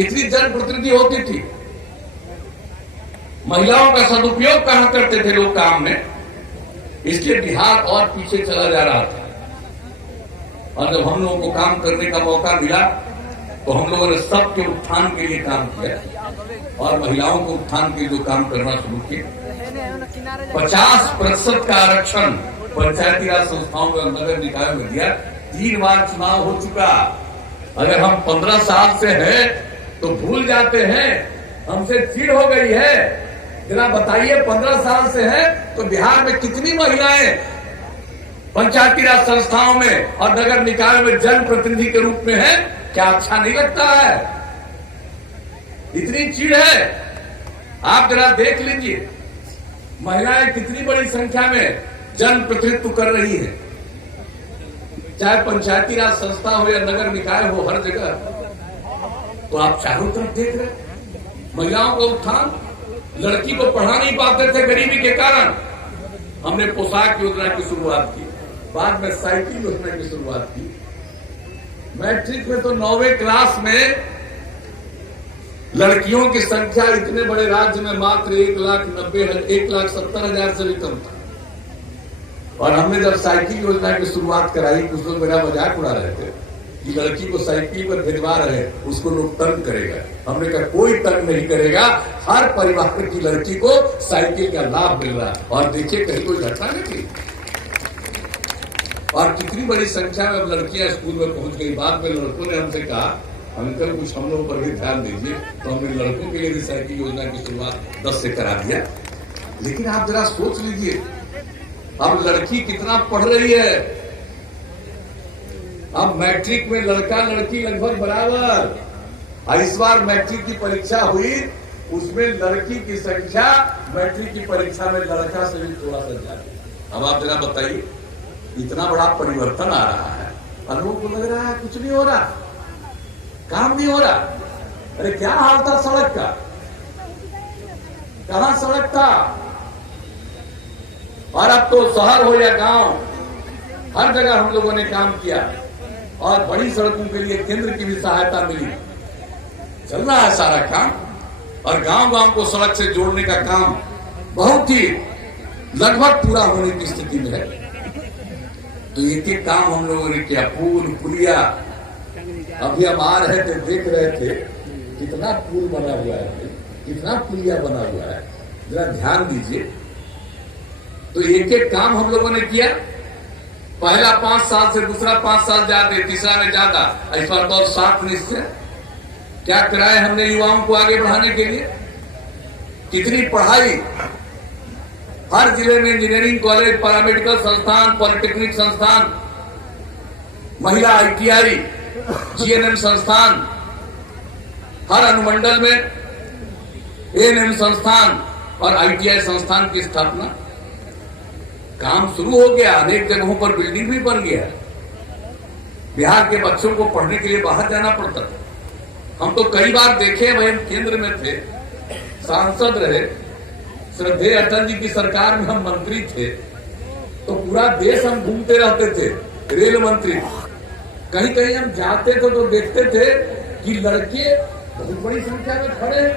कितनी जनप्रतिनिधि होती थी, महिलाओं का सदुपयोग कहां करते थे लोग काम में, इसलिए बिहार और पीछे चला जा रहा था। और जब हम लोगों को काम करने का मौका मिला तो हम लोगों ने सबके उत्थान के लिए काम किया और महिलाओं को उत्थान के लिए जो काम करना शुरू किया। 50% का आरक्षण पंचायती राज संस्थाओं में, नगर निकायों में दिया। 3 बार चुनाव हो चुका। अगर हम 15 साल से हैं तो भूल जाते हैं, हमसे चिढ़ हो गई है। जरा बताइए, 15 साल से हैं तो बिहार में कितनी महिलाएं पंचायती राज संस्थाओं में और नगर निकायों में जनप्रतिनिधि के रूप में है? क्या अच्छा नहीं लगता है? इतनी चिढ़ है। आप जरा देख लीजिए, महिलाएं कितनी बड़ी संख्या में जनप्रतिनिधित्व कर रही है, चाहे पंचायती राज संस्था हो या नगर निकाय हो, हर जगह। तो आप चारों तरफ देख रहे हैं महिलाओं का उत्थान। लड़की को पढ़ा नहीं पाते थे गरीबी के कारण, हमने पोशाक योजना की शुरुआत की, बाद में साइकिल योजना की शुरुआत की। मैट्रिक में तो 9वीं क्लास में लड़कियों की संख्या इतने बड़े राज्य में मात्र 1,70,000 से भी कम था। और हमने जब साइकिल योजना की शुरुआत कराई, कुछ लोग मेरा मजाक उड़ा रहे थे कि लड़की को साइकिल पर भिजवा रहे, उसको लोग तंग करेगा। हमने कहा कोई तंग नहीं करेगा, हर परिवार की लड़की को साइकिल का लाभ मिल रहा है। और देखिए कहीं कोई घटना नहीं थी। और कितनी बड़ी संख्या में अब लड़कियां स्कूल में पहुंच गई। बाद में लड़कों ने हमसे कहा, अंकल कुछ हम लोगों पर भी ध्यान दीजिए, तो हमने लड़कों के लिए भी साइकिल योजना की शुरुआत 10 से करा दिया। लेकिन आप जरा सोच लीजिए, अब लड़की कितना पढ़ रही है। अब मैट्रिक में लड़का लड़की लगभग बराबर। इस बार मैट्रिक की परीक्षा हुई, उसमें लड़की की संख्या मैट्रिक की परीक्षा में लड़का से भी थोड़ा सा ज्यादा। अब आप जरा बताइए, इतना बड़ा परिवर्तन आ रहा है और लोगों को लग रहा है कुछ नहीं हो रहा, काम नहीं हो रहा। अरे क्या हाल था सड़क का, कहां सड़क था? और अब तो शहर हो या गांव, हर जगह हम लोगों ने काम किया और बड़ी सड़कों के लिए केंद्र की भी सहायता मिली। चल रहा है सारा काम और गांव गांव को सड़क से जोड़ने का काम बहुत ही लगभग पूरा होने की स्थिति में है। तो एक एक काम हम लोगों ने किया। पुल पुलिया, अभी हम आ रहे थे देख रहे थे कितना पुल बना हुआ है, कितना पुलिया बना हुआ है, जरा ध्यान दीजिए। तो एक एक काम हम लोगों ने किया। पहला 5 साल से दूसरा 5 साल ज्यादा, तीसरा में ज्यादा, इस बार तो 7 निश्चय। क्या कराए हमने युवाओं को आगे बढ़ाने के लिए? कितनी पढ़ाई, हर जिले में इंजीनियरिंग कॉलेज, पैरामेडिकल संस्थान, पॉलिटेक्निक संस्थान, महिला ITI, GNM संस्थान, हर अनुमंडल में ANM संस्थान और ITI संस्थान की स्थापना। काम शुरू हो गया, अनेक जगहों पर बिल्डिंग भी बन गया। बिहार के बच्चों को पढ़ने के लिए बाहर जाना पड़ता था। हम तो कई बार देखे, वही केंद्र में थे, सांसद रहे, श्रद्धेय अटल जी की सरकार में हम मंत्री थे, तो पूरा देश हम घूमते रहते थे, रेल मंत्री। कहीं कहीं हम जाते थे तो देखते थे कि लड़के बहुत बड़ी संख्या में खड़े हैं।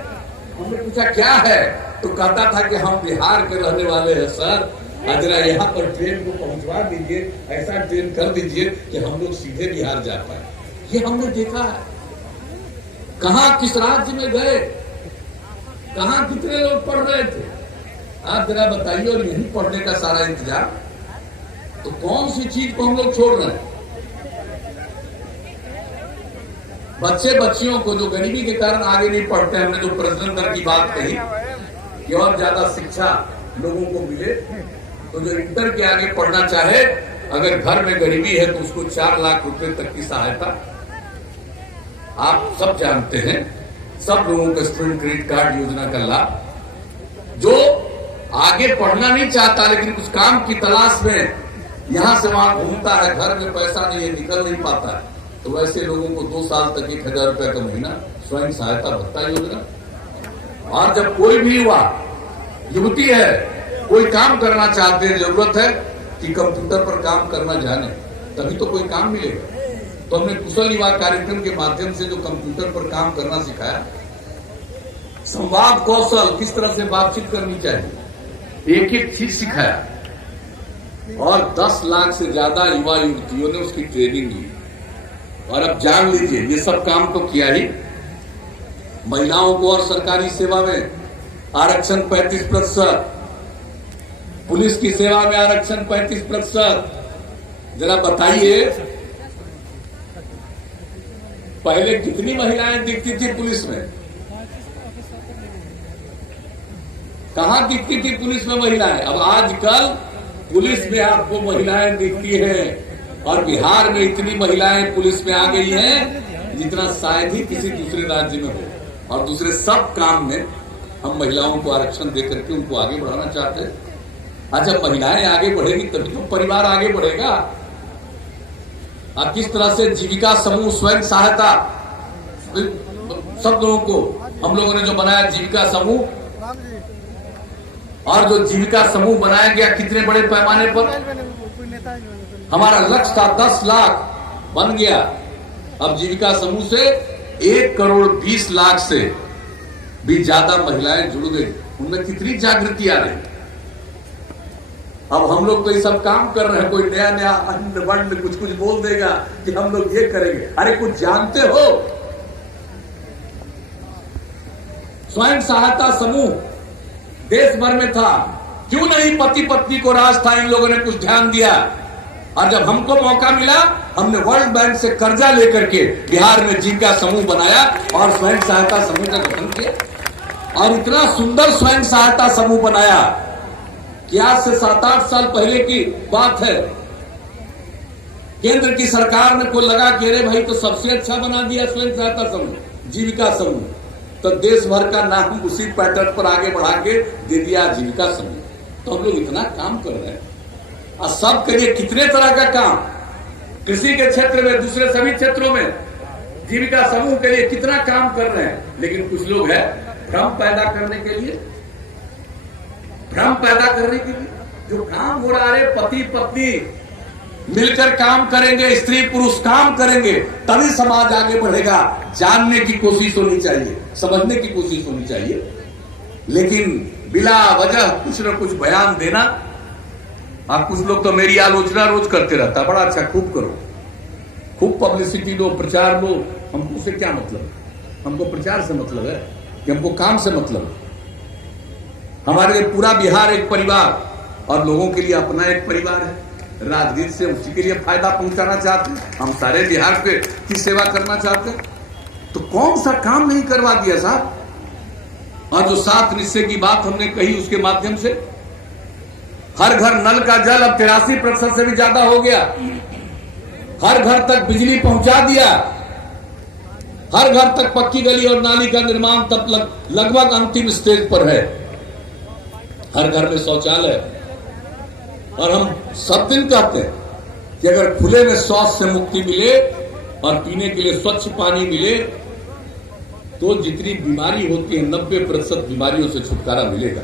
हमने पूछा क्या है, तो कहता था कि हम बिहार के रहने वाले हैं सर, जरा यहाँ पर ट्रेन को पहुंचवा दीजिए, ऐसा ट्रेन कर दीजिए कि हम लोग सीधे बिहार जा पाए। ये हमने देखा है। कहां किस राज्य में गए, कहां कितने लोग पढ़ रहे थे, आप जरा बताइए। और यही पढ़ने का सारा इंतजाम, तो कौन सी चीज को हम लोग छोड़ रहे हैं? बच्चे बच्चियों को जो गरीबी के कारण आगे नहीं पढ़ते, हमने जो प्रजनन दर की बात कही कि और ज्यादा शिक्षा लोगों को मिले, तो जो इंटर के आगे पढ़ना चाहे, अगर घर में गरीबी है तो उसको 4 लाख रुपए तक की सहायता। आप सब जानते हैं, सब लोगों को स्टूडेंट क्रेडिट कार्ड योजना का लाभ। जो आगे पढ़ना नहीं चाहता लेकिन कुछ काम की तलाश में यहां से वहां घूमता है, घर में पैसा नहीं है, निकल नहीं पाता है, तो वैसे लोगों को 2 साल तक 1,000 रुपए का महीना स्वयं सहायता भत्ता योजना। और जब कोई भी युवा युवती है, कोई काम करना चाहते हैं, जरूरत है कि कंप्यूटर पर काम करना जाने, तभी तो कोई काम मिलेगा। तो हमने कुशल युवा कार्यक्रम के माध्यम से जो कंप्यूटर पर काम करना सिखाया, संवाद कौशल, किस तरह से बातचीत करनी चाहिए, एक एक चीज सिखाया और 10 लाख से ज्यादा युवा युवतियों ने उसकी ट्रेनिंग ली। और अब जान लीजिए, ये सब काम तो किया ही, महिलाओं को और सरकारी सेवा में आरक्षण 35%, पुलिस की सेवा में आरक्षण 35%। जरा बताइए, पहले कितनी महिलाएं दिखती थी पुलिस में? कहां दिखती थी पुलिस में महिलाएं? अब आजकल पुलिस में आपको महिलाएं दिखती हैं और बिहार में इतनी महिलाएं पुलिस में आ गई हैं जितना शायद ही किसी दूसरे राज्य में हो। और दूसरे सब काम में हम महिलाओं को आरक्षण देकर के उनको आगे बढ़ाना चाहते हैं। अच्छा, महिलाएं आगे बढ़ेगी तभी तो परिवार आगे बढ़ेगा। अब किस तरह से जीविका समूह, स्वयं सहायता, सब लोगों को हम लोगों ने जो बनाया जीविका समूह, और जो जीविका समूह बनाया गया कितने बड़े पैमाने पर, हमारा लक्ष्य था 10 लाख, बन गया। अब जीविका समूह से 1,20,00,000 से भी ज्यादा महिलाएं जुड़ गई। उनमें कितनी जागृति आ रही। अब हम लोग तो ये सब काम कर रहे हैं, कोई नया नया अंड बंड कुछ कुछ बोल देगा कि हम लोग ये करेंगे। अरे कुछ जानते हो? स्वयं सहायता समूह देश भर में था, क्यों नहीं पति पत्नी को राज था, इन लोगों ने कुछ ध्यान दिया। और जब हमको मौका मिला, हमने वर्ल्ड बैंक से कर्जा लेकर के बिहार में जीविका समूह बनाया और स्वयं सहायता समूह का गठन किया। और इतना सुंदर स्वयं सहायता समूह बनाया कि आज से 7-8 साल पहले की बात है। केंद्र की सरकार ने को लगा कि अरे भाई, तो सबसे अच्छा बना दिया स्वयं सहायता समूह, जीविका समूह, तो देश भर का नाम उसी पैटर्न पर आगे बढ़ा के दे दिया जीविका समूह। तो हम लोग इतना काम कर रहे हैं और सब के लिए कितने तरह का काम, कृषि के क्षेत्र में, दूसरे सभी क्षेत्रों में जीविका समूह के लिए कितना काम कर रहे हैं। लेकिन कुछ लोग है भ्रम पैदा करने के लिए, भ्रम पैदा करने के लिए जो काम हो रहा है, पति पत्नी मिलकर काम करेंगे, स्त्री पुरुष काम करेंगे, तभी समाज आगे बढ़ेगा। जानने की कोशिश होनी चाहिए, समझने की कोशिश होनी चाहिए। लेकिन बिला वजह कुछ न कुछ बयान देना, आप कुछ लोग तो मेरी आलोचना रोज करते रहता, बड़ा अच्छा, खूब करो, खूब पब्लिसिटी दो, प्रचार दो। हमको उससे क्या मतलब? हमको प्रचार से मतलब है कि हमको काम से मतलब है। हमारे लिए पूरा बिहार एक परिवार और लोगों के लिए अपना एक परिवार है। राजगीर से उसी के लिए फायदा पहुंचाना चाहते हैं, हम सारे बिहार पे की सेवा करना चाहते हैं। तो कौन सा काम नहीं करवा दिया साहब। और जो 7 निश्चय की बात हमने कही, उसके माध्यम से हर घर नल का जल अब 83% से भी ज्यादा हो गया। हर घर तक बिजली पहुंचा दिया, हर घर तक पक्की गली और नाली का निर्माण तब लगभग अंतिम स्टेज पर है। हर घर में शौचालय। और हम सब दिन कहते हैं कि अगर खुले में शौच से मुक्ति मिले और पीने के लिए स्वच्छ पानी मिले तो जितनी बीमारी होती है 90% बीमारियों से छुटकारा मिलेगा।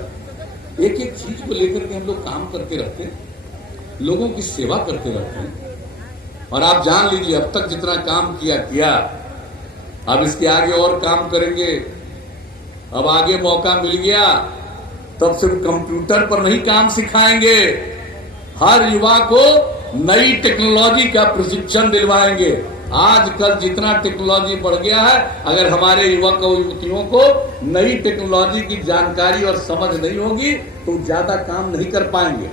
एक एक चीज को लेकर के हम लोग काम करते रहते हैं, लोगों की सेवा करते रहते हैं। और आप जान लीजिए, अब तक जितना काम किया, अब इसके आगे और काम करेंगे। अब आगे मौका मिल गया, तब सिर्फ कंप्यूटर पर नहीं काम सिखाएंगे, हर युवा को नई टेक्नोलॉजी का प्रशिक्षण दिलवाएंगे। आजकल जितना टेक्नोलॉजी बढ़ गया है, अगर हमारे युवक और युवतियों को नई टेक्नोलॉजी की जानकारी और समझ नहीं होगी तो ज्यादा काम नहीं कर पाएंगे।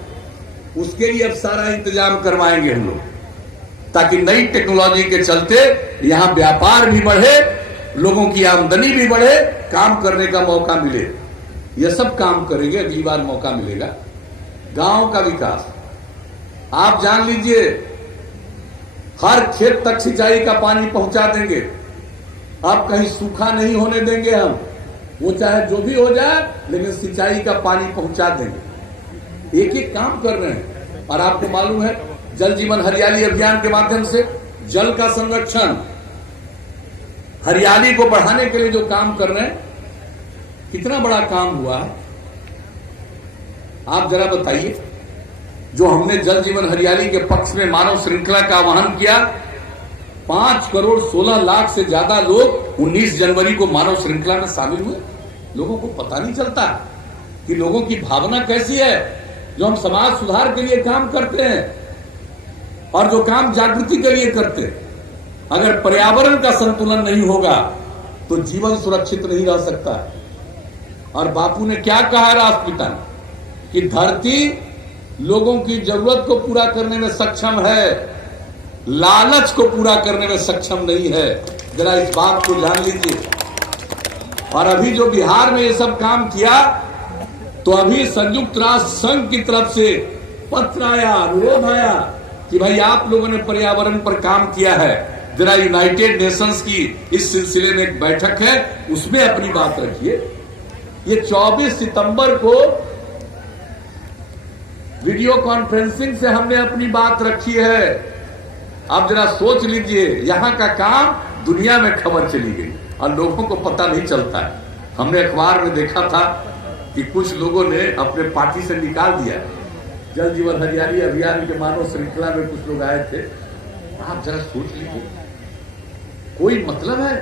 उसके लिए अब सारा इंतजाम करवाएंगे हम लोग, ताकि नई टेक्नोलॉजी के चलते यहां व्यापार भी बढ़े, लोगों की आमदनी भी बढ़े, काम करने का मौका मिले। यह सब काम करेंगे, अगली बार मौका मिलेगा। गांव का विकास, आप जान लीजिए, हर खेत तक सिंचाई का पानी पहुंचा देंगे। अब कहीं सूखा नहीं होने देंगे हम, वो चाहे जो भी हो जाए, लेकिन सिंचाई का पानी पहुंचा देंगे। एक एक काम कर रहे हैं। और आपको मालूम है, जल जीवन हरियाली अभियान के माध्यम से जल का संरक्षण, हरियाली को बढ़ाने के लिए जो काम कर रहे हैं, कितना बड़ा काम हुआ है आप जरा बताइए। जो हमने जल जीवन हरियाली के पक्ष में मानव श्रृंखला का आह्वान किया, 5 करोड़ 16 लाख से ज्यादा लोग 19 जनवरी को मानव श्रृंखला में शामिल हुए। लोगों को पता नहीं चलता कि लोगों की भावना कैसी है। जो हम समाज सुधार के लिए काम करते हैं और जो काम जागृति के लिए करते हैं, अगर पर्यावरण का संतुलन नहीं होगा तो जीवन सुरक्षित नहीं रह सकता। और बापू ने क्या कहा राष्ट्रपिता ने कि धरती लोगों की जरूरत को पूरा करने में सक्षम है, लालच को पूरा करने में सक्षम नहीं है। जरा इस बात को जान लीजिए। और अभी जो बिहार में ये सब काम किया, तो अभी संयुक्त राष्ट्र संघ की तरफ से पत्र आया, अनुरोध आया कि भाई आप लोगों ने पर्यावरण पर काम किया है, जरा यूनाइटेड नेशंस की इस सिलसिले में एक बैठक है, उसमें अपनी बात रखिए। ये 24 सितंबर को वीडियो कॉन्फ्रेंसिंग से हमने अपनी बात रखी है। आप जरा सोच लीजिए, यहां का काम दुनिया में खबर चली गई और लोगों को पता नहीं चलता है। हमने अखबार में देखा था कि कुछ लोगों ने अपने पार्टी से निकाल दिया। जल जीवन हरियाली अभियान के मानव श्रृंखला में कुछ लोग आए थे। आप जरा सोच लीजिए, कोई मतलब है?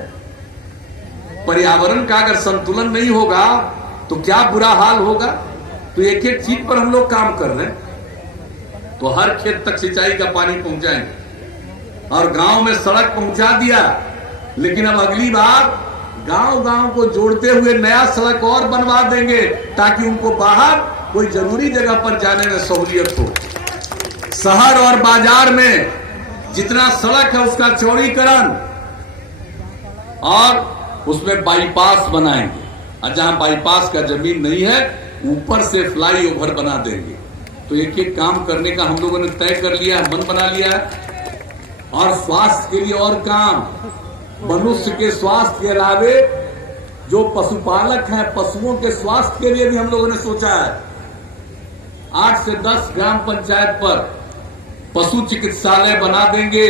पर्यावरण का अगर संतुलन नहीं होगा तो क्या बुरा हाल होगा। तो एक एक चीज पर हम लोग काम कर रहे हैं। तो हर खेत तक सिंचाई का पानी पहुंचाएंगे और गांव में सड़क पहुंचा दिया, लेकिन अब अगली बार गांव गांव को जोड़ते हुए नया सड़क और बनवा देंगे ताकि उनको बाहर कोई जरूरी जगह पर जाने में सहूलियत हो। शहर और बाजार में जितना सड़क है उसका चौड़ीकरण और उसमें बाईपास बनाएंगे, और जहां बाईपास का जमीन नहीं है ऊपर से फ्लाई ओवर बना देंगे। तो एक एक काम करने का हम लोगों ने तय कर लिया, मन बना लिया है। और स्वास्थ्य के लिए और काम, मनुष्य के स्वास्थ्य के अलावे जो पशुपालक हैं, पशुओं के स्वास्थ्य के लिए भी हम लोगों ने सोचा है। 8 से 10 ग्राम पंचायत पर पशु चिकित्सालय बना देंगे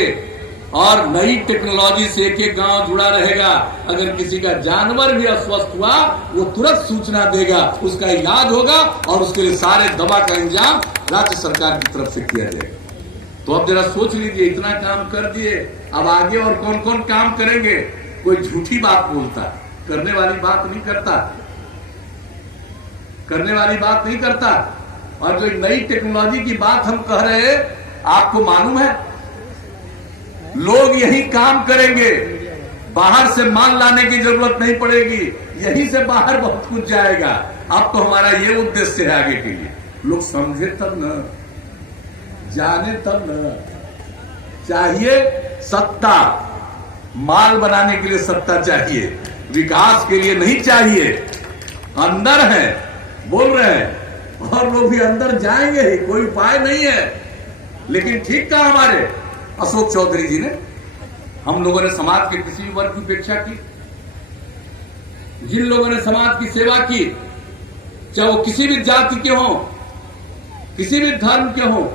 और नई टेक्नोलॉजी से एक एक गांव जुड़ा रहेगा। अगर किसी का जानवर भी अस्वस्थ हुआ वो तुरंत सूचना देगा, उसका इलाज होगा और उसके लिए सारे दवा का इंतजाम राज्य सरकार की तरफ से किया जाएगा। तो अब जरा सोच लीजिए, इतना काम कर दिए, अब आगे और कौन कौन काम करेंगे। कोई झूठी बात बोलता, करने वाली बात नहीं करता, करने वाली बात नहीं करता। और जो नई टेक्नोलॉजी की बात हम कह रहे हैं, आपको मालूम है लोग यही काम करेंगे, बाहर से माल लाने की जरूरत नहीं पड़ेगी, यहीं से बाहर बहुत कुछ जाएगा। अब तो हमारा ये उद्देश्य है आगे के लिए। लोग समझे तब न, जाने तब न। चाहिए सत्ता, माल बनाने के लिए सत्ता चाहिए, विकास के लिए नहीं चाहिए। अंदर है, बोल रहे हैं, और लोग भी अंदर जाएंगे ही, कोई उपाय नहीं है। लेकिन ठीक कहा हमारे अशोक चौधरी जी ने, हम लोगों ने समाज के किसी भी वर्ग की उपेक्षा की। जिन लोगों ने समाज की सेवा की, चाहे वो किसी भी जाति के हों, किसी भी धर्म के हों,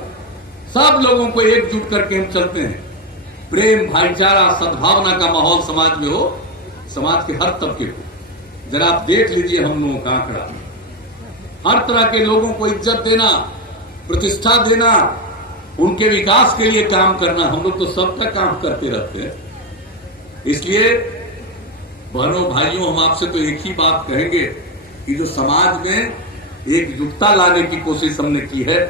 सब लोगों को एकजुट करके हम चलते हैं। प्रेम, भाईचारा, सद्भावना का माहौल समाज में हो, समाज के हर तबके को। जरा आप देख लीजिए हम लोगों का आंकड़ा, हर तरह के लोगों को इज्जत देना, प्रतिष्ठा देना, उनके विकास के लिए काम करना। हम लोग तो सबका काम करते रहते हैं। इसलिए बहनों भाइयों, हम आपसे तो एक ही बात कहेंगे कि जो समाज में एकजुटता लाने की कोशिश हमने की है,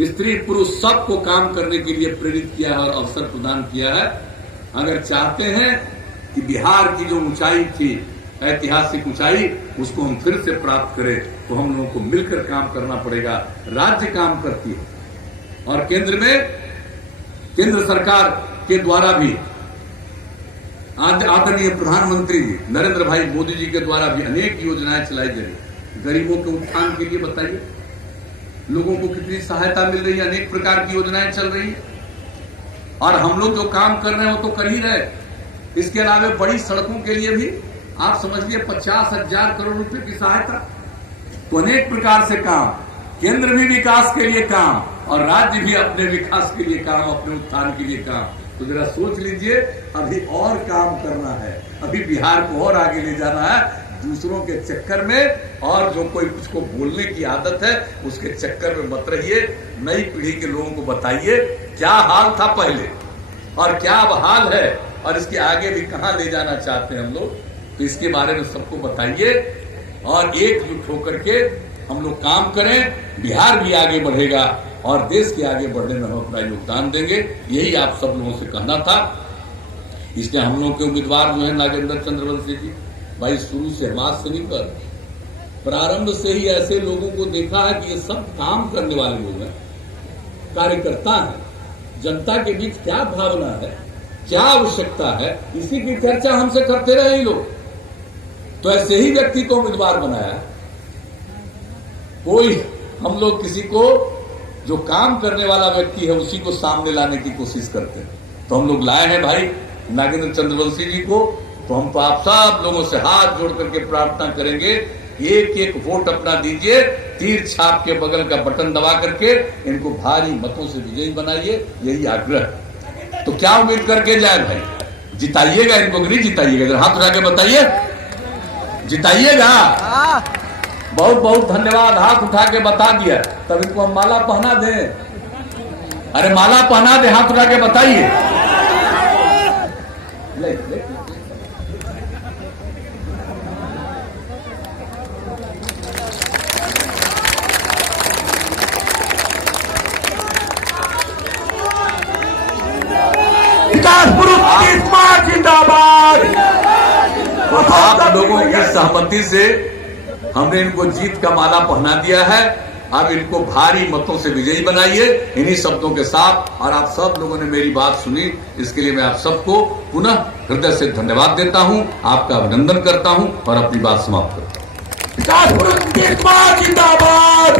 स्त्री पुरुष सबको काम करने के लिए प्रेरित किया है और अवसर प्रदान किया है। अगर चाहते हैं कि बिहार की जो ऊंचाई थी, ऐतिहासिक ऊंचाई, उसको हम फिर से प्राप्त करें, तो हम लोगों को मिलकर काम करना पड़ेगा। राज्य काम करती है और केंद्र में, केंद्र सरकार के द्वारा भी आदरणीय प्रधानमंत्री नरेंद्र भाई मोदी जी के द्वारा भी अनेक योजनाएं चलाई जा रही। गरीबों के उत्थान के लिए बताइए, लोगों को कितनी सहायता मिल रही है, अनेक प्रकार की योजनाएं चल रही है। और हम लोग जो काम कर रहे हैं वो तो कर ही रहे। इसके अलावा बड़ी सड़कों के लिए भी आप समझिए 50,000 करोड़ रुपए की सहायता। तो अनेक प्रकार से काम, केंद्र भी विकास के लिए काम और राज्य भी अपने विकास के लिए काम, अपने उत्थान के लिए काम। तो जरा सोच लीजिए, अभी और काम करना है, अभी बिहार को और आगे ले जाना है। दूसरों के चक्कर में और जो कोई कुछ को बोलने की आदत है उसके चक्कर में मत रहिए। नई पीढ़ी के लोगों को बताइए क्या हाल था पहले, और क्या अब हाल है और इसके आगे भी कहां ले जाना चाहते हैं हम लोग, तो इसके बारे में सबको बताइए और एकजुट होकर के हम लोग काम करें। बिहार भी आगे बढ़ेगा और देश के आगे बढ़ने में हम अपना योगदान देंगे, यही आप सब लोगों से कहना था। इसलिए हम लोगों के उम्मीदवार जो है नागेंद्र चंद्रवंशी जी, भाई शुरू से हाथ से नहीं कर, प्रारंभ से ही ऐसे लोगों को देखा है कि ये सब काम करने वाले लोग हैं, कार्यकर्ता हैं, जनता के बीच क्या भावना है, क्या आवश्यकता है, इसी की चर्चा हमसे करते रहे ये लोग। तो ऐसे ही व्यक्ति को उम्मीदवार बनाया। कोई हम लोग किसी को जो काम करने वाला व्यक्ति है उसी को सामने लाने की कोशिश करते हैं, तो हम लोग लाए हैं भाई नागेंद्र चंद्रवंशी जी को। तो हम तो आप सब लोगों से हाथ जोड़ करके प्रार्थना करेंगे, एक एक वोट अपना दीजिए, तीर छाप के बगल का बटन दबा करके इनको भारी मतों से विजयी बनाइए, यही आग्रह। तो क्या उम्मीद करके जाए भाई, जिताइएगा इनको कि नहीं जिताइएगा? हाथ उठा के बताइए, जिताइएगा। बहुत बहुत धन्यवाद, हाथ उठा के बता दिया। तब इनको हम माला पहना दें, अरे माला पहना दे, हाथ उठा के बताइए। जिंदाबाद। आप लोगों की सहमति से हमने इनको जीत का माला पहना दिया है। अब इनको भारी मतों से विजयी बनाइए, इन्हीं शब्दों के साथ। और आप सब लोगों ने मेरी बात सुनी, इसके लिए मैं आप सबको पुनः हृदय से धन्यवाद देता हूं, आपका अभिनंदन करता हूं और अपनी बात समाप्त करता हूं। जिंदाबाद।